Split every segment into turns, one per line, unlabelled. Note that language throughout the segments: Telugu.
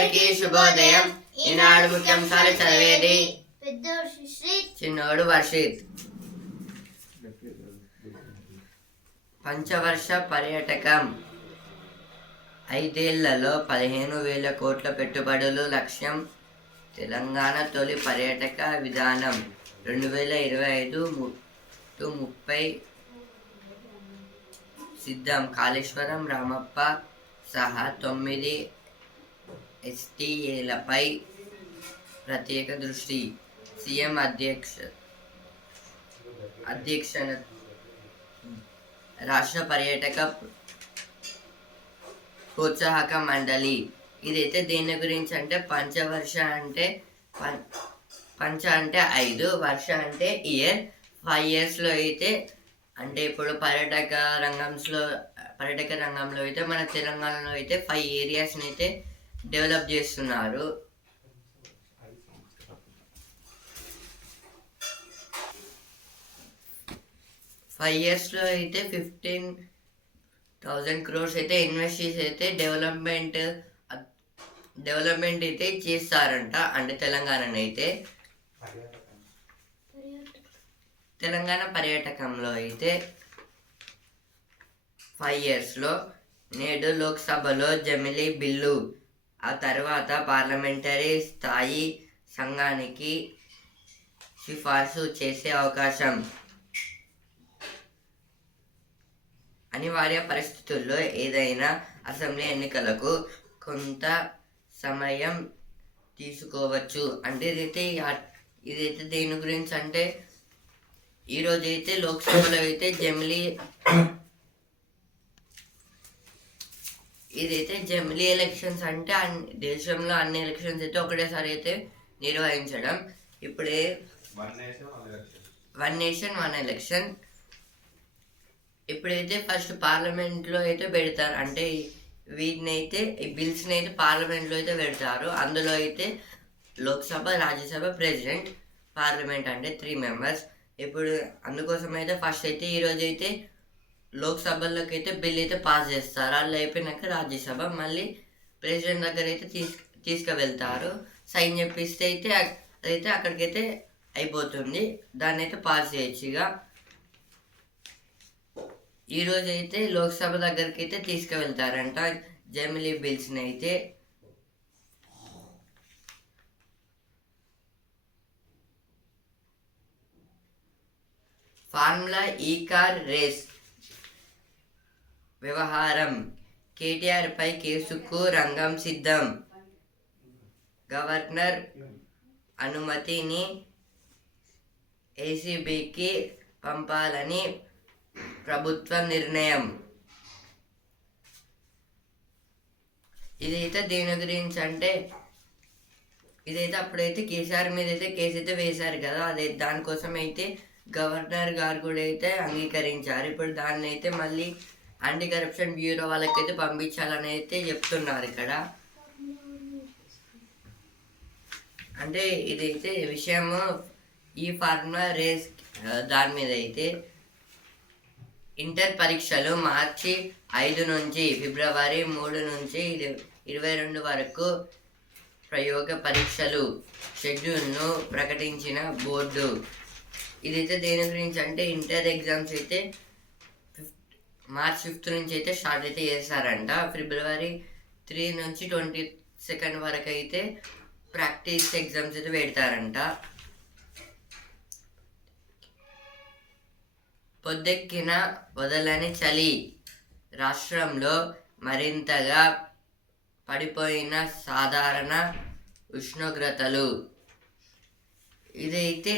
అందరికీ శుభోదయం. ఈనాడు ముఖ్యాంశాలు చదివేది చిన్నోడు వర్షిత్. పంచవర్ష పర్యాటకం. ఐదేళ్ళలో పదిహేను వేల కోట్ల పెట్టుబడులు లక్ష్యం. తెలంగాణ తొలి పర్యాటక విధానం. రెండు వేల ఇరవై ఐదు ముట్టు టు ముప్పై సిద్ధం. కాళేశ్వరం రామప్ప సహా తొమ్మిది ఎస్టీఏలపై ప్రత్యేక దృష్టి సీఎం అధ్యక్ష అధ్యక్షన రాష్ట్ర పర్యాటక ప్రోత్సాహక మండలి. ఇదైతే దేని గురించి అంటే పంచవర్ష అంటే పం- పంచ అంటే ఐదు వర్ష అంటే ఇయర్. ఫైవ్ ఇయర్స్లో అయితే అంటే ఇప్పుడు పర్యాటక రంగంలో పర్యాటక రంగంలో అయితే మన తెలంగాణలో అయితే ఫైవ్ ఏరియాస్ని అయితే డెవలప్ చేస్తున్నారు. ఫైవ్ ఇయర్స్లో అయితే ఫిఫ్టీన్ థౌజండ్ క్రోర్స్ అయితే ఇన్వెస్ట్ చేసి అయితే డెవలప్మెంట్ డెవలప్మెంట్ అయితే చేస్తారంట. అంటే తెలంగాణను అయితే. తెలంగాణ పర్యాటకంలో అయితే ఫైవ్ ఇయర్స్లో నేడు లోక్సభలో జమిలీ బిల్లు ఆ తర్వాత పార్లమెంటరీ స్థాయి సంఘానికి సిఫార్సు చేసే అవకాశం. అనివార్య పరిస్థితుల్లో ఏదైనా అసెంబ్లీ ఎన్నికలకు కొంత సమయం తీసుకోవచ్చు. అంటే ఇదైతే ఇదైతే దేని గురించి అంటే ఈరోజైతే లోక్సభలో అయితే జమిలీ ఇదైతే జమిలీ ఎలక్షన్స్ అంటే అన్ని దేశంలో అన్ని ఎలక్షన్స్ అయితే ఒకటేసారి అయితే నిర్వహించడం. ఇప్పుడే
one nation one election
one nation one election ఇప్పుడైతే ఫస్ట్ పార్లమెంట్లో అయితే పెడతారు. అంటే వీటిని అయితే ఈ బిల్స్ని అయితే పార్లమెంట్లో అయితే పెడతారు. అందులో అయితే లోక్సభ రాజ్యసభ ప్రెసిడెంట్ పార్లమెంట్ అంటే త్రీ మెంబర్స్ ఇప్పుడు అందుకోసం అయితే ఫస్ట్ అయితే ఈరోజు అయితే లోక్సభలోకి అయితే బిల్ అయితే పాస్ చేస్తారు. వాళ్ళు అయిపోయినాక రాజ్యసభ మళ్ళీ ప్రెసిడెంట్ దగ్గర అయితే తీసు తీసుకువెళ్తారు. సైన్ చెప్పిస్తే అయితే అక్- అదైతే అక్కడికైతే అయిపోతుంది. దాన్ని అయితే పాస్ చేయొచ్చు ఇక ఈరోజు అయితే లోక్సభ దగ్గరికి అయితే తీసుకువెళ్తారంట. జమిలీ బిల్స్ని అయితే ఫార్ములా ఈ కార్ రేస్. వ్యవహారం. కేటీఆర్ పై కేసుకు రంగం సిద్ధం. గవర్నర్ అనుమతిని ఏసీబీకి పంపాలని ప్రభుత్వ నిర్ణయం. ఇదైతే దేని గురించి అంటే ఇదైతే అప్పుడైతే కేసీఆర్ మీద అయితే కేసు అయితే వేశారు కదా అదే దానికోసం అయితే గవర్నర్ గారు కూడా అయితే అంగీకరించారు. ఇప్పుడు దాన్ని అయితే మళ్ళీ యాంటీ కరప్షన్ బ్యూరో వాళ్ళకైతే పంపించాలని అయితే చెప్తున్నారు ఇక్కడ. అంటే ఇదైతే విషయము ఈ ఫార్ములా రేస్ దాని మీద అయితే ఇంటర్ పరీక్షలు మార్చి ఐదు నుంచి ఫిబ్రవరి మూడు నుంచి ఇరవై రెండు వరకు ప్రయోగ పరీక్షలు షెడ్యూల్ను ప్రకటించిన బోర్డు. ఇదైతే దేని గురించి అంటే ఇంటర్ ఎగ్జామ్స్ అయితే మార్చ్ ఫిఫ్త్ నుంచి అయితే స్టార్ట్ అయితే చేస్తారంట ఫిబ్రవరి త్రీ నుంచి ట్వంటీ సెకండ్ వరకు అయితే ప్రాక్టీస్ ఎగ్జామ్స్ అయితే పెడతారంట. పొద్దెక్కిన వదలని చలి రాష్ట్రంలో మరింతగా పడిపోయిన సాధారణ ఉష్ణోగ్రతలు. ఇదైతే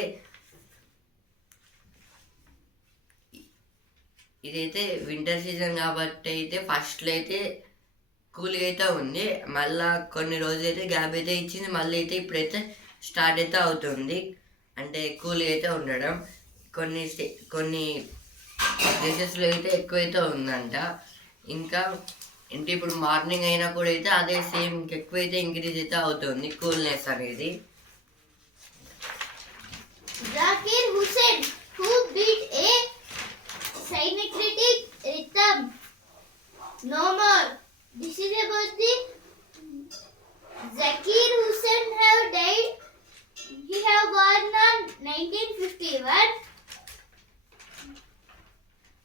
ఇదైతే వింటర్ సీజన్ కాబట్టి అయితే ఫస్ట్లో అయితే కూల్గా అయితే ఉంది. మళ్ళా కొన్ని రోజులు అయితే గ్యాప్ అయితే ఇచ్చింది. మళ్ళీ అయితే ఇప్పుడైతే స్టార్ట్ అయితే అవుతుంది. అంటే కూల్గా అయితే ఉండడం. కొన్ని స్టే- కొన్ని ప్లేసెస్లో అయితే ఎక్కువైతే ఉందంట. ఇంకా అంటే ఇప్పుడు మార్నింగ్ అయినా కూడా అయితే అదే సేమ్ ఎక్కువైతే ఇంక్రీజ్ అయితే అవుతుంది కూల్నెస్ అనేది.
Zakir Hussain, who beat a Same critic rhythm. No more. This is about the Zakir Hussain have died. He have born on 1951.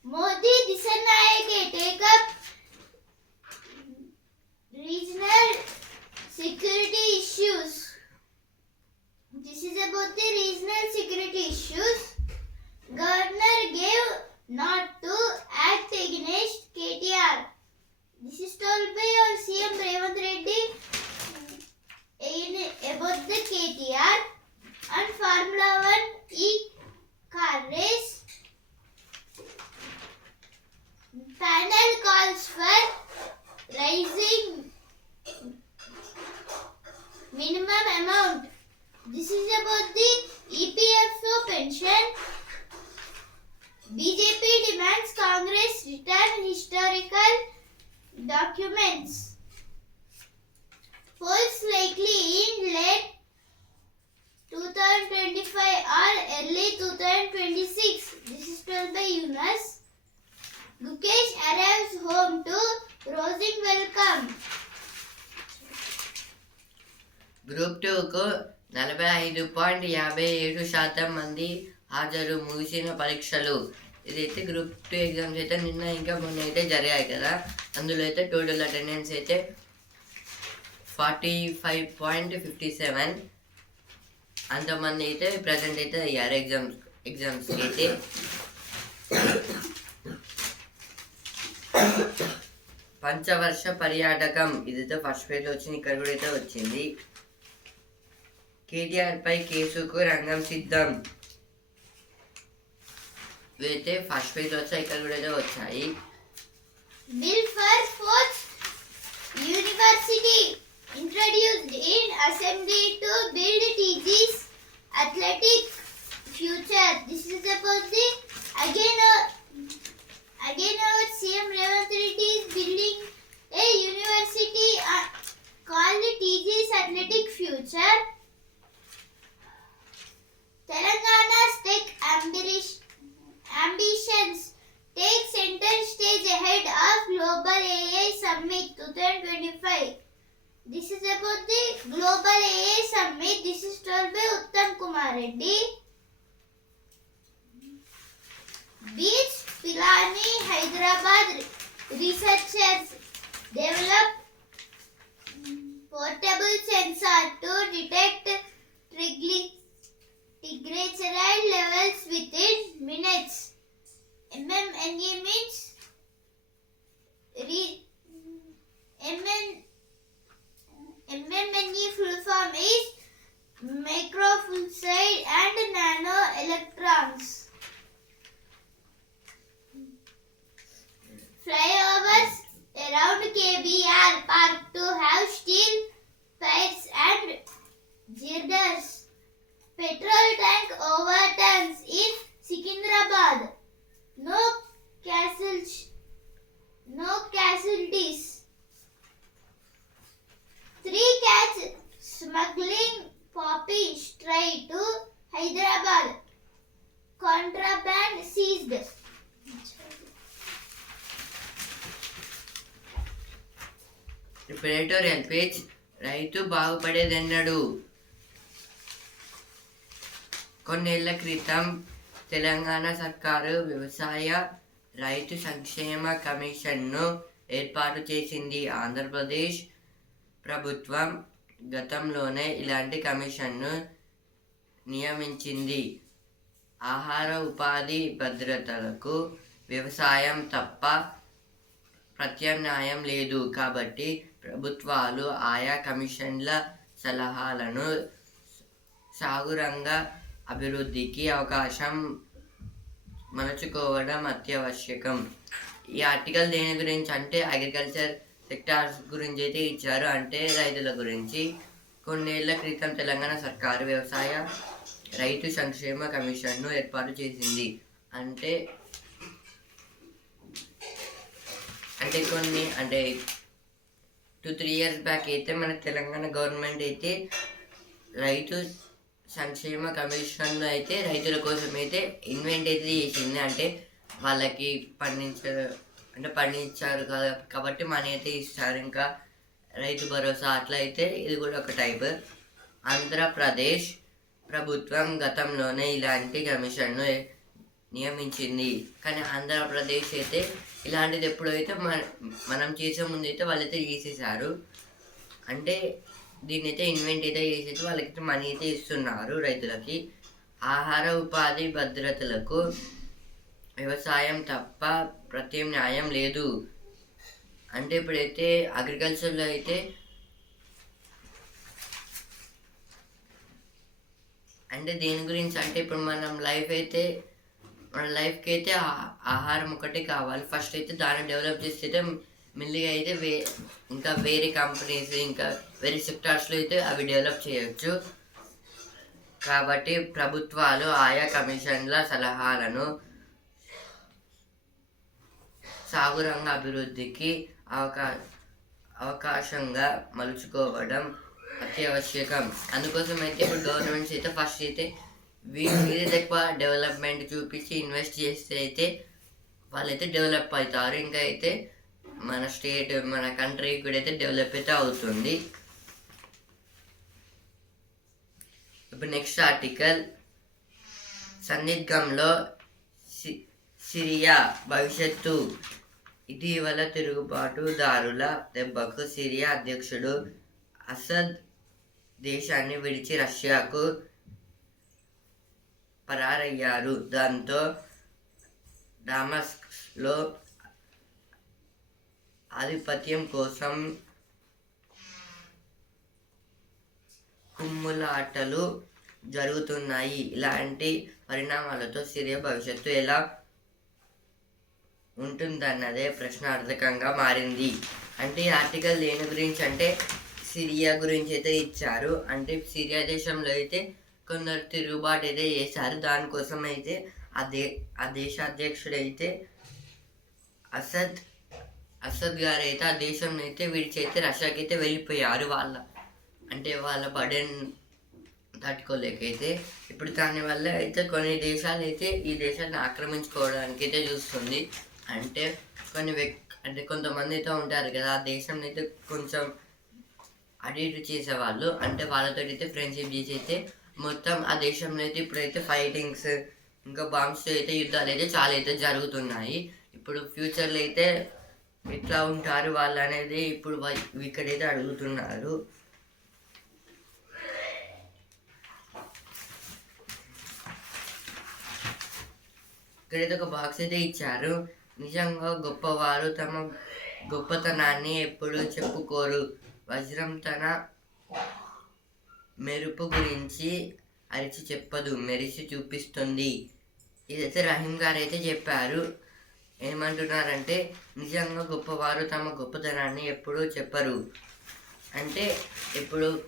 Modi Disanayake take up regional security issues. This is about the regional security issues. Governor gave not to act against KTR. This is told by our CM Raymond Reddy in, about the KTR and Formula 1 E car race. Panel calls for rising minimum amount. This is about the EPFO pension. BJP demands Congress return historical documents. Polls likely in late 2025 or early 2026. This is told by Yunus. Gukesh arrives home to rousing welcome.
Group టూకు నలభై ఐదు పాయింట్ యాభై ఏడు శాతం మంది హాజరు ముగిసిన పరీక్షలు. ఇదైతే గ్రూప్ టూ ఎగ్జామ్స్ అయితే నిన్న ఇంకా మొన్న అయితే జరిగాయి కదా. అందులో అయితే టోటల్ అటెండెన్స్ అయితే forty five point fifty seven. అంతమంది అయితే ప్రజెంట్ అయితే అయ్యారు ఎగ్జామ్స్ ఎగ్జామ్స్కి అయితే. పంచవర్ష పర్యాటకం. ఇదైతే ఫస్ట్ పేజ్ వచ్చింది ఇక్కడ కూడా అయితే వచ్చింది. కేటీఆర్ పై కేసుకు రంగం సిద్ధం. ఇవైతే ఫస్ట్ పేజ్ వచ్చాయి ఇక్కడ కూడా అయితే వచ్చాయి
Bill for Sports University introduced in Assembly to build TG's athletic future. This is about the again uh, again our CM Revanth Reddy is building a university uh, called TG's Athletic Future. Telangana's tech ambition, Ambitions take center stage ahead of Global AI Summit 2025. This is about the Global AI Summit. This is told by Uttam Kumar Reddy. Beach Pilani Hyderabad researchers develop portable sensor to detect trigly- triglyceride levels within minutes. MMNE means re, MN, MMNE full form is microflucide and nano electrons. Flyovers around
ప్రిపరేటోరియల్ రైతు బాగుపడేదన్నాడు. కొన్నేళ్ళ క్రితం తెలంగాణ సర్కారు వ్యవసాయ రైతు సంక్షేమ కమిషన్ను ఏర్పాటు చేసింది. ఆంధ్రప్రదేశ్ ప్రభుత్వం గతంలోనే ఇలాంటి కమిషన్ను నియమించింది. ఆహార ఉపాధి భద్రతలకు వ్యవసాయం తప్ప ప్రత్యామ్నాయం లేదు. కాబట్టి ప్రభుత్వాలు ఆయా కమిషన్ల సలహాలను సాగురంగ అభివృద్ధికి అవకాశం మలుచుకోవడం అత్యావశ్యకం. ఈ ఆర్టికల్ దేని గురించి అంటే అగ్రికల్చర్ సెక్టార్స్ గురించి అయితే ఇచ్చారు. అంటే రైతుల గురించి. కొన్నేళ్ళ క్రితం తెలంగాణ సర్కారు వ్యవసాయ రైతు సంక్షేమ కమిషన్ను ఏర్పాటు చేసింది. అంటే అంటే కొన్ని అంటే టూ త్రీ ఇయర్స్ బ్యాక్ అయితే మన తెలంగాణ గవర్నమెంట్ అయితే రైతు సంక్షేమ కమిషన్ అయితే రైతుల కోసం అయితే ఇన్వెంట్ అయితే చేసింది. అంటే వాళ్ళకి పండించ అంటే పండించారు కదా కాబట్టి మనీ అయితే ఇస్తారు. ఇంకా రైతు భరోసా అట్లా అయితే ఇది కూడా ఒక టైప్ ఆంధ్రప్రదేశ్ ప్రభుత్వం గతంలోనే ఇలాంటి కమిషన్ను నియమించింది. కానీ ఆంధ్రప్రదేశ్ అయితే ఇలాంటిది ఎప్పుడైతే మన మనం చేసే ముందు అయితే వాళ్ళైతే చేసేసారు. అంటే దీన్ని అయితే ఇన్వెంట్ అయితే చేసేసి వాళ్ళకి మనీ అయితే ఇస్తున్నారు రైతులకి. ఆహార ఉపాధి భద్రతలకు వ్యవసాయం తప్ప ప్రత్యామ్నాయం లేదు. అంటే ఇప్పుడైతే అగ్రికల్చర్లో అయితే అంటే దేని గురించి అంటే ఇప్పుడు మనం లైఫ్ అయితే మన లైఫ్కి అయితే ఆహారం ఒకటి కావాలి. ఫస్ట్ అయితే దాన్ని డెవలప్ చేస్తే అయితే మెల్లిగా అయితే వే ఇంకా వేరే కంపెనీస్ ఇంకా వేరే సెక్టార్స్లో అయితే అవి డెవలప్ చేయొచ్చు. కాబట్టి ప్రభుత్వాలు ఆయా కమిషన్ల సలహాలను సాగురంగ అభివృద్ధికి అవకా అవకాశంగా మలుచుకోవడం అత్యావశ్యకం. అందుకోసం అయితే ఇప్పుడు గవర్నమెంట్స్ అయితే ఫస్ట్ అయితే వీటి మీద ఎక్కువ డెవలప్మెంట్ చూపించి ఇన్వెస్ట్ చేస్తే అయితే వాళ్ళైతే డెవలప్ అవుతారు. ఇంకా అయితే మన స్టేట్ మన కంట్రీ కూడా అయితే డెవలప్ అయితే అవుతుంది. ఇప్పుడు నెక్స్ట్ ఆర్టికల్ సందిగ్ధంలో సి- సిరియా భవిష్యత్తు. ఇటీవల తిరుగుబాటుదారుల దెబ్బకు సిరియా అధ్యక్షుడు అసద్ దేశాన్ని విడిచి రష్యాకు పరారయ్యారు దాంతో డామస్క్లో ఆధిపత్యం కోసం కుమ్ములాటలు జరుగుతున్నాయి. ఇలాంటి పరిణామాలతో సిరియా భవిష్యత్తు ఎలా ఉంటుందన్నదే ప్రశ్నార్థకంగా మారింది. అంటే ఈ ఆర్టికల్ దేని గురించి? అంటే సిరియా గురించి అయితే ఇచ్చారు. అంటే సిరియా దేశంలో అయితే కొందరు తిరుగుబాటు అయితే చేశారు. దానికోసం అయితే ఆ దే ఆ దేశ అధ్యక్షుడు అయితే అసద్ అసద్ గారు అయితే ఆ దేశం అయితే విడిచైతే రష్యాకి అయితే వెళ్ళిపోయారు వాళ్ళ అంటే వాళ్ళ బడెన్ తట్టుకోలేకైతే ఇప్పుడు దానివల్ల అయితే కొన్ని దేశాలు అయితే ఈ దేశాన్ని ఆక్రమించుకోవడానికి అయితే చూస్తుంది. అంటే కొన్ని వ్యక్ అంటే కొంతమంది అయితే ఉంటారు కదా ఆ దేశం అయితే కొంచెం అడిట్ చేసేవాళ్ళు. అంటే వాళ్ళతో అయితే ఫ్రెండ్షిప్ చేసి అయితే మొత్తం ఆ దేశంలో అయితే ఇప్పుడైతే ఫైటింగ్స్ ఇంకా బాంబ్స్ అయితే యుద్ధాలు అయితే చాలా అయితే జరుగుతున్నాయి. ఇప్పుడు ఫ్యూచర్లో అయితే ఎట్లా ఉంటారు వాళ్ళు అనేది ఇప్పుడు వై- ఇక్కడైతే అడుగుతున్నారు. ఇక్కడైతే ఒక బాక్స్ అయితే ఇచ్చారు. నిజంగా గొప్పవారు తమ గొప్పతనాన్ని ఎప్పుడూ చెప్పుకోరు. వజ్రం తన మెరుపు గురించి అరిచి చెప్పదు మెరిసి చూపిస్తుంది. ఇదైతే రహీం గారు అయితే చెప్పారు. ఏమంటున్నారంటే నిజంగా గొప్పవారు తమ గొప్పతనాన్ని ఎప్పుడూ చెప్పరు. అంటే ఇప్పుడు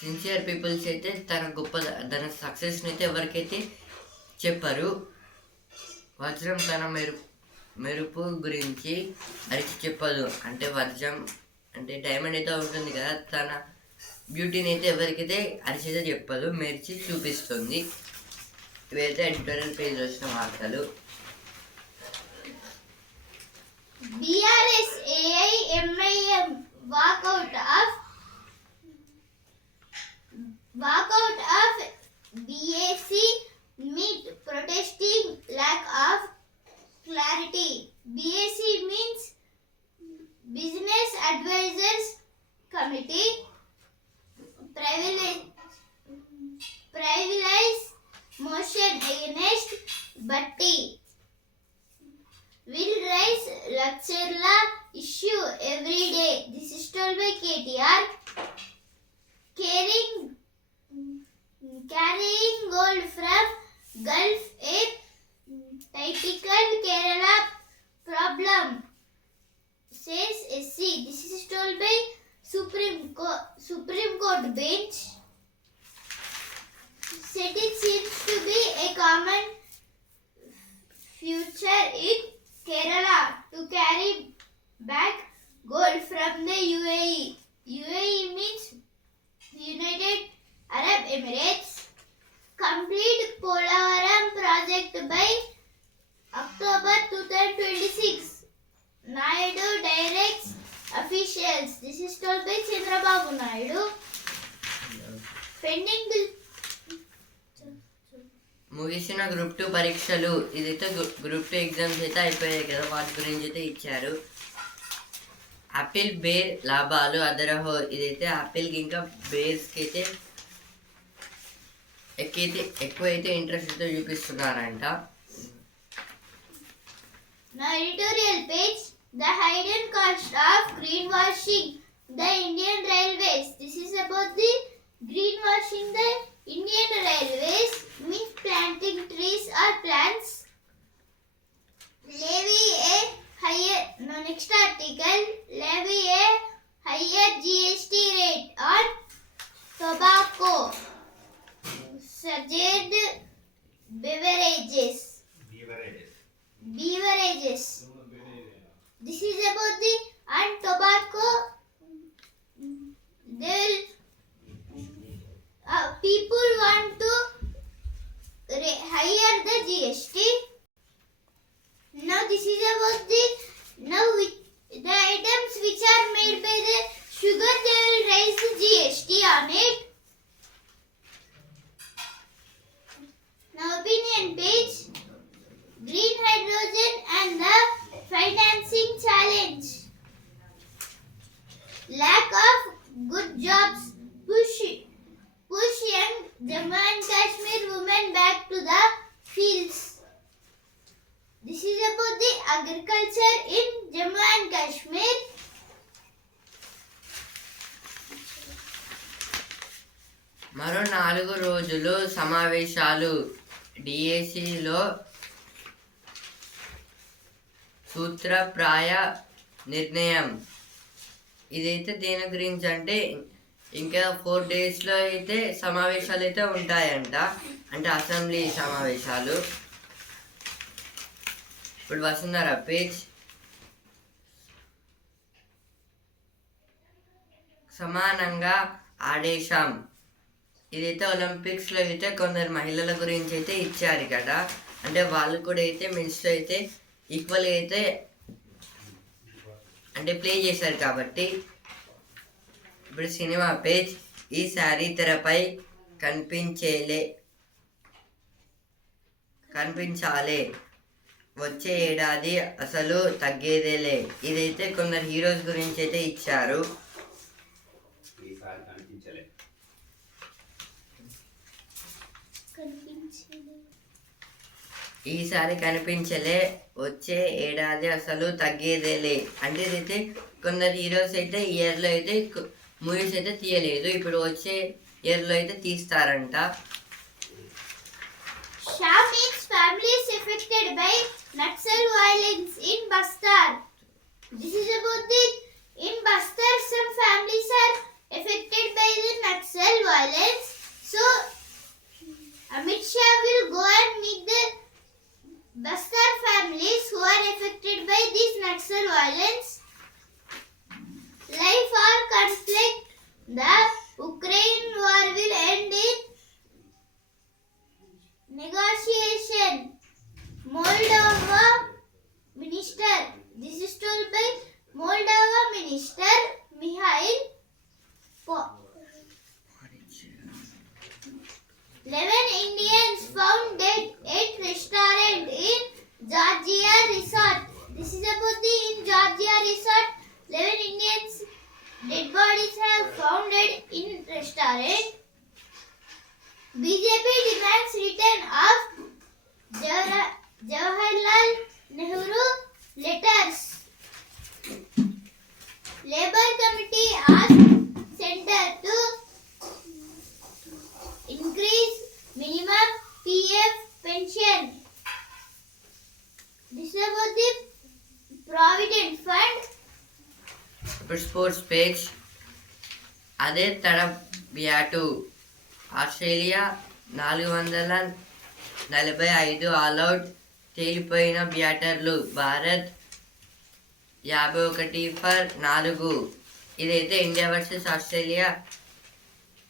సిన్సియర్ పీపుల్స్ అయితే తన గొప్ప తన సక్సెస్ని అయితే ఎవరికైతే చెప్పరు. వజ్రం తన మెరు మెరుపు గురించి అరిచి చెప్పదు. అంటే వజ్రం అంటే డైమండ్ అయితే ఉంటుంది కదా తన బ్యూటీని అయితే ఎవరికైతే అరిచేదో చెప్పదు మెరిచి చూపిస్తుంది. ఇవైతే ఎడిటోరియల్ పేజ్ వచ్చిన వార్తలు.
BRS AIMIM walkout of walkout of meet meet lack
పరీక్షలు ఇదైతే గ్రూప్ టూ ఎగ్జామ్స్ అయితే అయిపోయాయి కదా వాటి గురించి అయితే ఇచ్చారు ఆపిల్ బేర్ లాభాలు అదరహో ఇదైతే ఆపిల్కి ఇంకా బేర్స్కి అయితే ఎక్కువైతే ఎక్కువైతే ఇంట్రెస్ట్ అయితే చూపిస్తున్నారంట
Now editorial page The hidden cost of greenwashing the Indian Railways. This is about the greenwashing the Indian Railways means planting trees or plants. Levy a higher no next article levy a higher GST rate green hydrogen and the financing challenge. Lack of good jobs push push young Jammu and Kashmir women back to the fields. This is about the agriculture in Jammu and Kashmir.
మరో నాలుగు రోజులు సమావేశాలు డిఏసిలో సూత్రప్రాయ నిర్ణయం. ఇదైతే దేని గురించి అంటే ఇంకా ఫోర్ డేస్లో అయితే సమావేశాలు అయితే ఉంటాయంట. అంటే అసెంబ్లీ సమావేశాలు. ఇప్పుడు వస్తున్నారా పేజ్. సమానంగా ఆడేశాం ఇదైతే ఒలింపిక్స్లో అయితే కొందరు మహిళల గురించి అయితే ఇచ్చారు కదా. అంటే వాళ్ళు కూడా అయితే మెన్స్లో అయితే ఈక్వల్ అయితే అంటే ప్లే చేశారు కాబట్టి ఇప్పుడు సినిమా పేజ్ ఈసారి తెరపై కనిపించేలే. కనిపించాలే. వచ్చే ఏడాది అసలు తగ్గేదేలే. ఇదైతే కొందరు హీరోస్ గురించి అయితే ఇచ్చారు
ఈసారి కనిపించలే
ఈసారి కనిపించలే వచ్చే ఏడాది అసలు తగ్గేదే లే అంటే అయితే కొందరు హీరోస్ అయితే ఈ ఇయర్లో అయితే మూవీస్ అయితే తీయలేదు. ఇప్పుడు వచ్చే ఇయర్లో అయితే తీస్తారంట.
Affected by the Nutsell violence. New violin dead bodies have found dead in restaurant. BJP demands return of Jawahar- Jawaharlal Nehru letters. Labour committee asks centre to increase minimum PF pension. The provident fund.
ఇప్పుడు స్పోర్ట్స్ పేజ్ అదే తడ బ్యాటు ఆస్ట్రేలియా నాలుగు వందల నలభై ఐదు ఆల్అవుట్ తేలిపోయిన బ్యాటర్లు భారత్ యాభై ఒకటి ఫర్ నాలుగు. ఇదైతే India versus Australia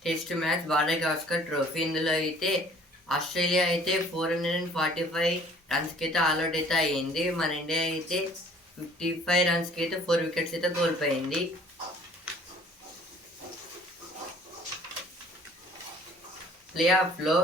test match Border Gavaskar trophy ఇందులో అయితే ఆస్ట్రేలియా అయితే four hundred and forty five రన్స్కి అయితే ఆల్అౌట్ అయితే అయ్యింది మన ఇండియా అయితే ఫిఫ్టీ ఫైవ్ రన్స్కి అయితే ఫోర్ వికెట్స్ అయితే కోల్పోయింది. ప్లే ఆఫ్లో